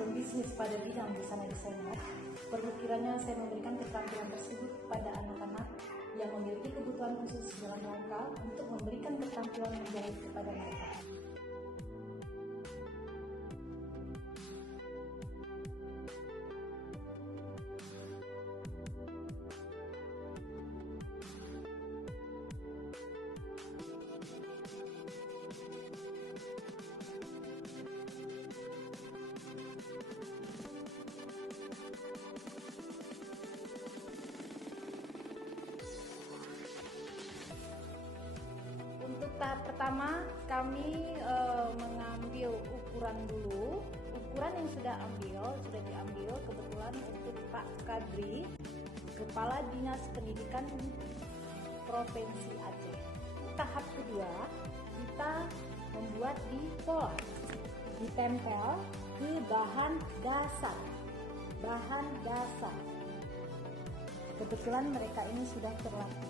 pembisnis pada bidang busana desainer, perlu kiranya saya memberikan keterampilan tersebut kepada anak-anak yang memiliki kebutuhan khusus dalam rangka untuk memberikan keterampilan menjahit kepada mereka. Untuk tahap pertama, kami mengambil ukuran dulu. Ukuran yang sudah diambil kebetulan untuk Pak Kadri, Kepala Dinas Pendidikan Provinsi Aceh. Tahap kedua, kita membuat di pola, ditempel ke bahan dasar. Kebetulan mereka ini sudah terlatih.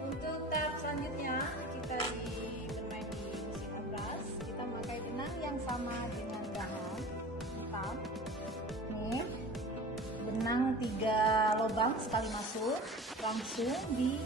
Untuk tahap selanjutnya, kita bermain di mesin obras. Kita memakai benang yang sama dengan bahan hitam. Nih, benang 3 lubang sekali masuk, langsung di